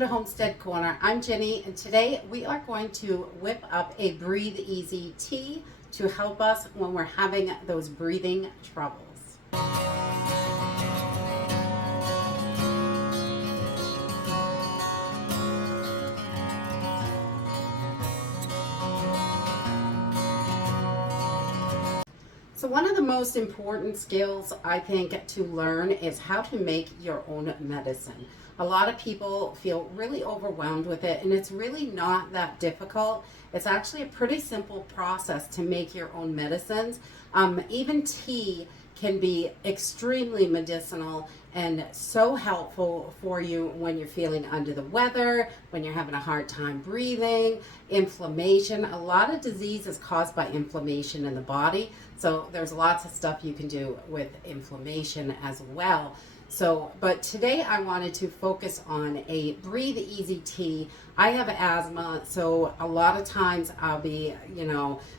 welcome to Homestead Corner. I'm Jenny, and today we are going to whip up a Breathe Easy tea to help us when we're having those breathing troubles. So one of the most important skills I think to learn is how to make your own medicine. A lot of people feel really overwhelmed with it, and it's really not that difficult. It's actually a pretty simple process to make your own medicines. Even tea can be extremely medicinal and so helpful for you when you're feeling under the weather, when you're having a hard time breathing, inflammation. A lot of disease is caused by inflammation in the body. So there's lots of stuff you can do with inflammation as well. But today I wanted to focus on a Breathe Easy tea. I have asthma, so a lot of times I'll be,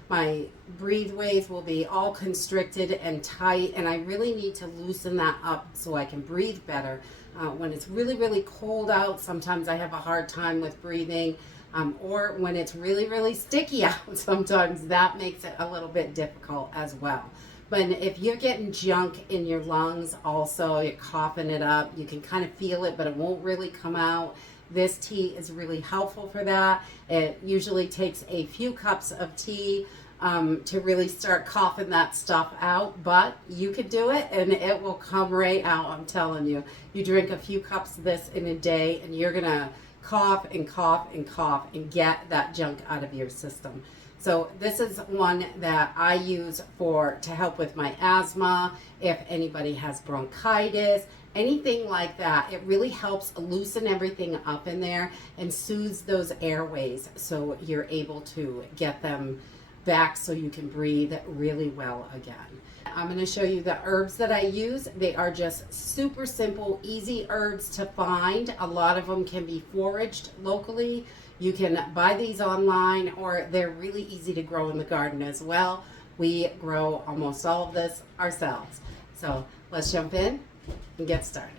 my breathe ways will be all constricted and tight, and I really need to loosen that up so I can breathe better. When it's really, really cold out, sometimes I have a hard time with breathing, or when it's really, really sticky out, sometimes that makes it a little bit difficult as well. But if you're getting junk in your lungs also, you're coughing it up, you can kind of feel it, but it won't really come out. This tea is really helpful for that. It usually takes a few cups of tea to really start coughing that stuff out, but you could do it and it will come right out, I'm telling you. You drink a few cups of this in a day and you're gonna cough and cough and cough and get that junk out of your system. So this is one that I use to help with my asthma, if anybody has bronchitis, anything like that. It really helps loosen everything up in there and soothes those airways so you're able to get them back so you can breathe really well again. I'm going to show you the herbs that I use. They are just super simple, easy herbs to find. A lot of them can be foraged locally. You can buy these online, or they're really easy to grow in the garden as well. We grow almost all of this ourselves. So let's jump in and get started.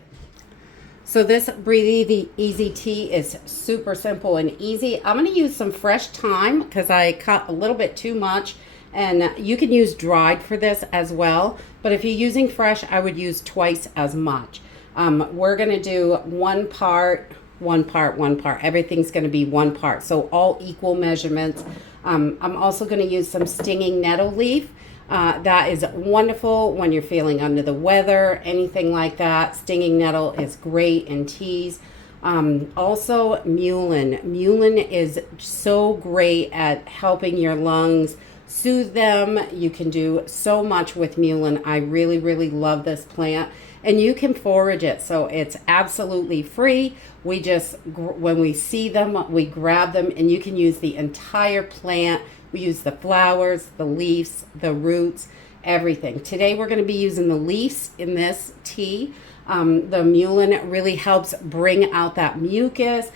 So this Breathe Easy tea is super simple and easy. I'm going to use some fresh thyme because I cut a little bit too much, and you can use dried for this as well. But if you're using fresh, I would use twice as much. We're going to do one part. Everything's going to be one part. So all equal measurements. I'm also going to use some stinging nettle leaf. That is wonderful when you're feeling under the weather, anything like that. Stinging nettle is great in teas. Also mullein. Mullein is so great at helping your lungs soothe them. You can do so much with mullein. I really, really love this plant. And you can forage it, so it's absolutely free. We just, when we see them, we grab them, and you can use the entire plant. We use the flowers, the leaves, the roots, everything. Today we're going to be using the leaves in this tea. The mullein really helps bring out that mucus,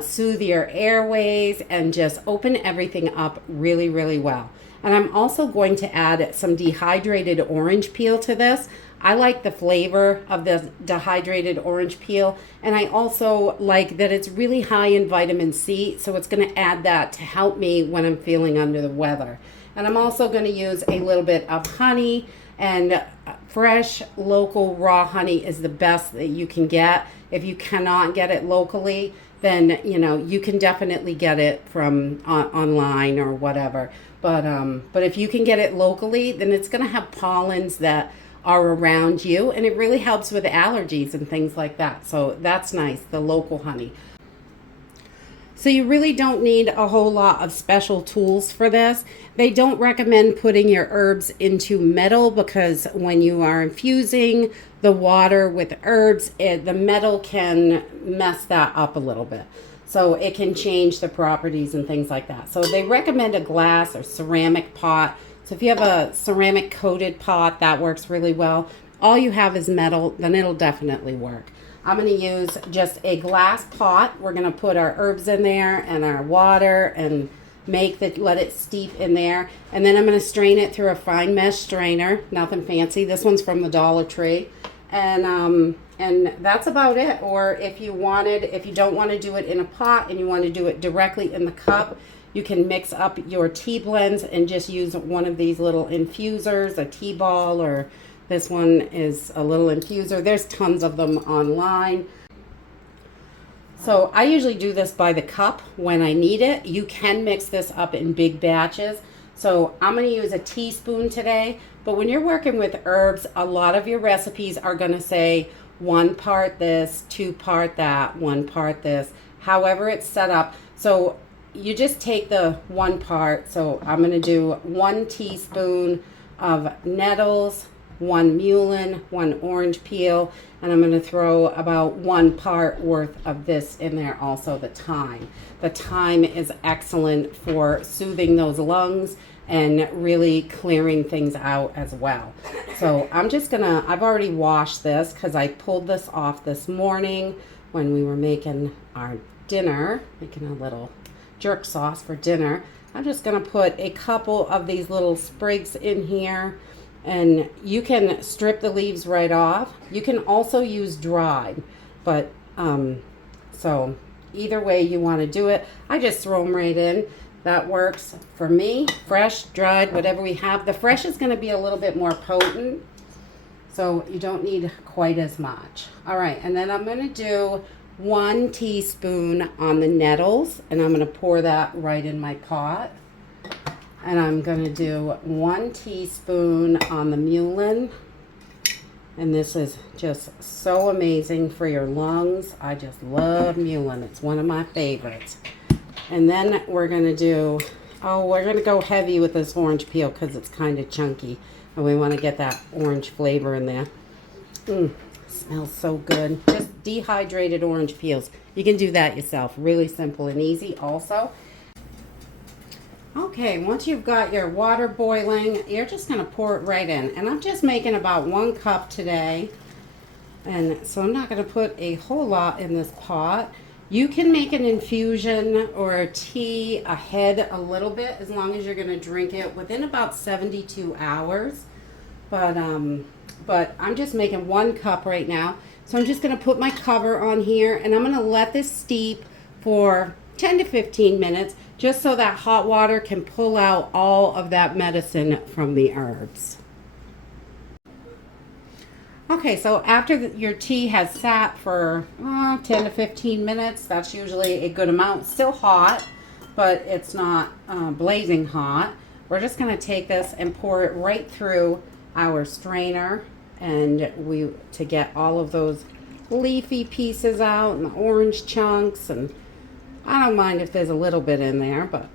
soothe your airways, and just open everything up really, really well. And I'm also going to add some dehydrated orange peel to this. I like the flavor of the dehydrated orange peel, and I also like that it's really high in vitamin C, so it's going to add that to help me when I'm feeling under the weather. And I'm also going to use a little bit of honey, and fresh local raw honey is the best that you can get. If you cannot get it locally, then you can definitely get it from online or whatever. But if you can get it locally, then it's going to have pollens that are around you, and it really helps with allergies and things like that. So that's nice, the local honey. So you really don't need a whole lot of special tools for this. They don't recommend putting your herbs into metal because when you are infusing the water with herbs, the metal can mess that up a little bit. So it can change the properties and things like that. So they recommend a glass or ceramic pot. So if you have a ceramic coated pot, that works really well. All you have is metal, then it'll definitely work. I'm going to use just a glass pot. We're going to put our herbs in there and our water and let it steep in there. And then I'm going to strain it through a fine mesh strainer. Nothing fancy. This one's from the Dollar Tree. And And that's about it. Or if you don't want to do it in a pot and you want to do it directly in the cup, you can mix up your tea blends and just use one of these little infusers, a tea ball, or this one is a little infuser. There's tons of them online. So I usually do this by the cup when I need it. You can mix this up in big batches. So I'm going to use a teaspoon today. But when you're working with herbs, a lot of your recipes are going to say 1 part this, 2 part that, 1 part this, however it's set up. So you just take the 1 part. So I'm going to do 1 teaspoon of nettles, 1 mullein, 1 orange peel, and I'm going to throw about 1 part worth of this in there also, the thyme. The thyme is excellent for soothing those lungs and really clearing things out as well. So I'm just gonna, I've already washed this because I pulled this off this morning when we were making our dinner, making a little jerk sauce for dinner. I'm just gonna put a couple of these little sprigs in here, and you can strip the leaves right off. You can also use dried, but so either way you want to do it, I just throw them right in. That works for me. Fresh, dried, whatever we have. The fresh is going to be a little bit more potent, so you don't need quite as much. All right, and then I'm going to do 1 teaspoon on the nettles, and I'm going to pour that right in my pot. And I'm going to do 1 teaspoon on the mullein. And this is just so amazing for your lungs. I just love mullein. It's one of my favorites. And then we're going to do, we're going to go heavy with this orange peel because it's kind of chunky. And we want to get that orange flavor in there. Smells so good. Just dehydrated orange peels. You can do that yourself. Really simple and easy also. Okay, once you've got your water boiling, you're just going to pour it right in. And I'm just making about 1 cup today. And so I'm not going to put a whole lot in this pot. You can make an infusion or a tea ahead a little bit as long as you're going to drink it within about 72 hours. But I'm just making 1 cup right now. So I'm just going to put my cover on here and I'm going to let this steep for 10 to 15 minutes just so that hot water can pull out all of that medicine from the herbs. Okay, so after your tea has sat for 10 to 15 minutes, that's usually a good amount. Still hot, but it's not blazing hot. We're just going to take this and pour it right through our strainer, and to get all of those leafy pieces out and the orange chunks. And I don't mind if there's a little bit in there, but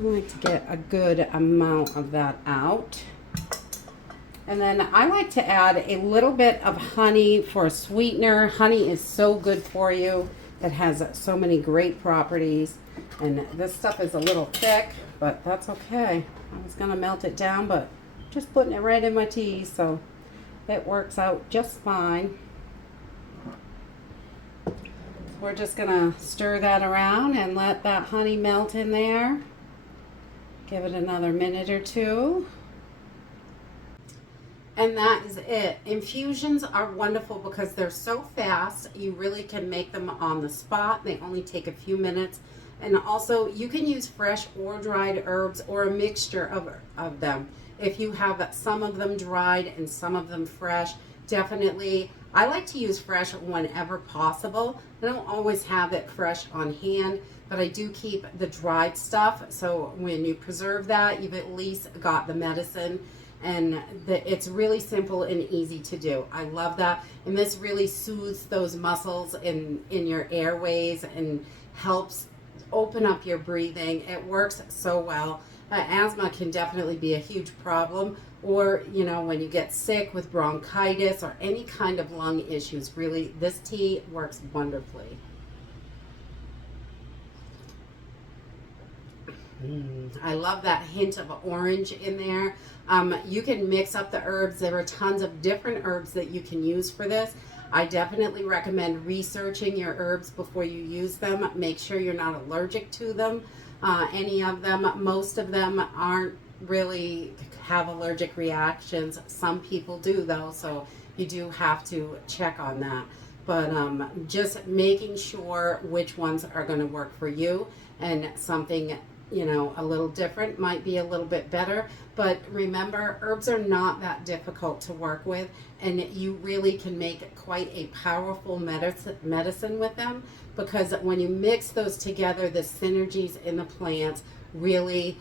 I like to get a good amount of that out. And then I like to add a little bit of honey for a sweetener. Honey is so good for you. It has so many great properties. And this stuff is a little thick, but that's okay. I was going to melt it down, but just putting it right in my tea, so it works out just fine. We're just going to stir that around and let that honey melt in there. Give it another minute or two. And that is it. Infusions are wonderful because they're so fast. You really can make them on the spot. They only take a few minutes. And also, you can use fresh or dried herbs or a mixture of them. If you have some of them dried and some of them fresh, definitely. I like to use fresh whenever possible. I don't always have it fresh on hand, but I do keep the dried stuff. So when you preserve that, you've at least got the medicine. And it's really simple and easy to do. I love that. And this really soothes those muscles in your airways and helps open up your breathing. It works so well. Asthma can definitely be a huge problem. Or, you know, when you get sick with bronchitis or any kind of lung issues, really, this tea works wonderfully. I love that hint of orange in there. You can mix up the herbs. There are tons of different herbs that you can use for this. I definitely recommend researching your herbs before you use them. Make sure you're not allergic to them, any of them. Most of them aren't really have allergic reactions. Some people do though, so you do have to check on that. But just making sure which ones are going to work for you, and something, you know, a little different might be a little bit better. But remember, herbs are not that difficult to work with, and you really can make quite a powerful medicine with them, because when you mix those together, the synergies in the plants really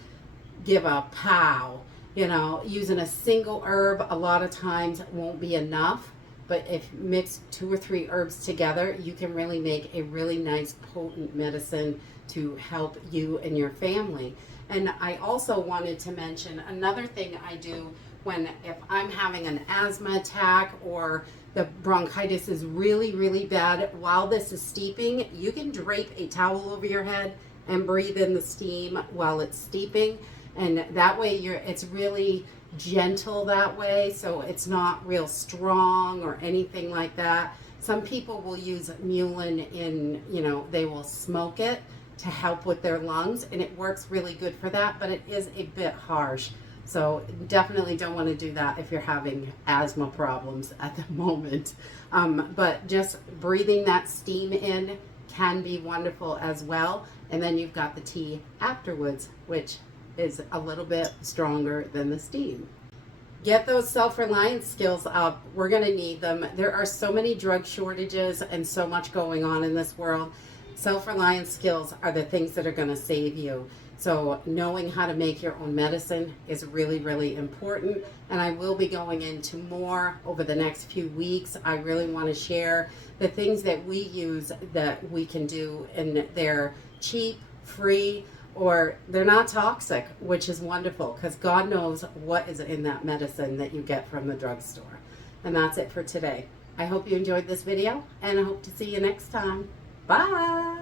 give a pow. You know, using a single herb a lot of times won't be enough, but if you mix 2 or 3 herbs together, you can really make a really nice potent medicine to help you and your family. And I also wanted to mention another thing I do if I'm having an asthma attack or the bronchitis is really, really bad. While this is steeping, you can drape a towel over your head and breathe in the steam while it's steeping. And that way it's really gentle that way, so it's not real strong or anything like that. Some people will use mullein in, you know, they will smoke it to help with their lungs, and it works really good for that, but it is a bit harsh. So definitely don't want to do that if you're having asthma problems at the moment. But just breathing that steam in can be wonderful as well. And then you've got the tea afterwards, which is a little bit stronger than the steam. Get those self-reliance skills up. We're going to need them. There are so many drug shortages and so much going on in this world. Self-reliance skills are the things that are going to save you. So knowing how to make your own medicine is really, really important. And I will be going into more over the next few weeks. I really want to share the things that we use that we can do, and they're cheap, free, or they're not toxic, which is wonderful, because God knows what is in that medicine that you get from the drugstore. And that's it for today. I hope you enjoyed this video, and I hope to see you next time. Bye!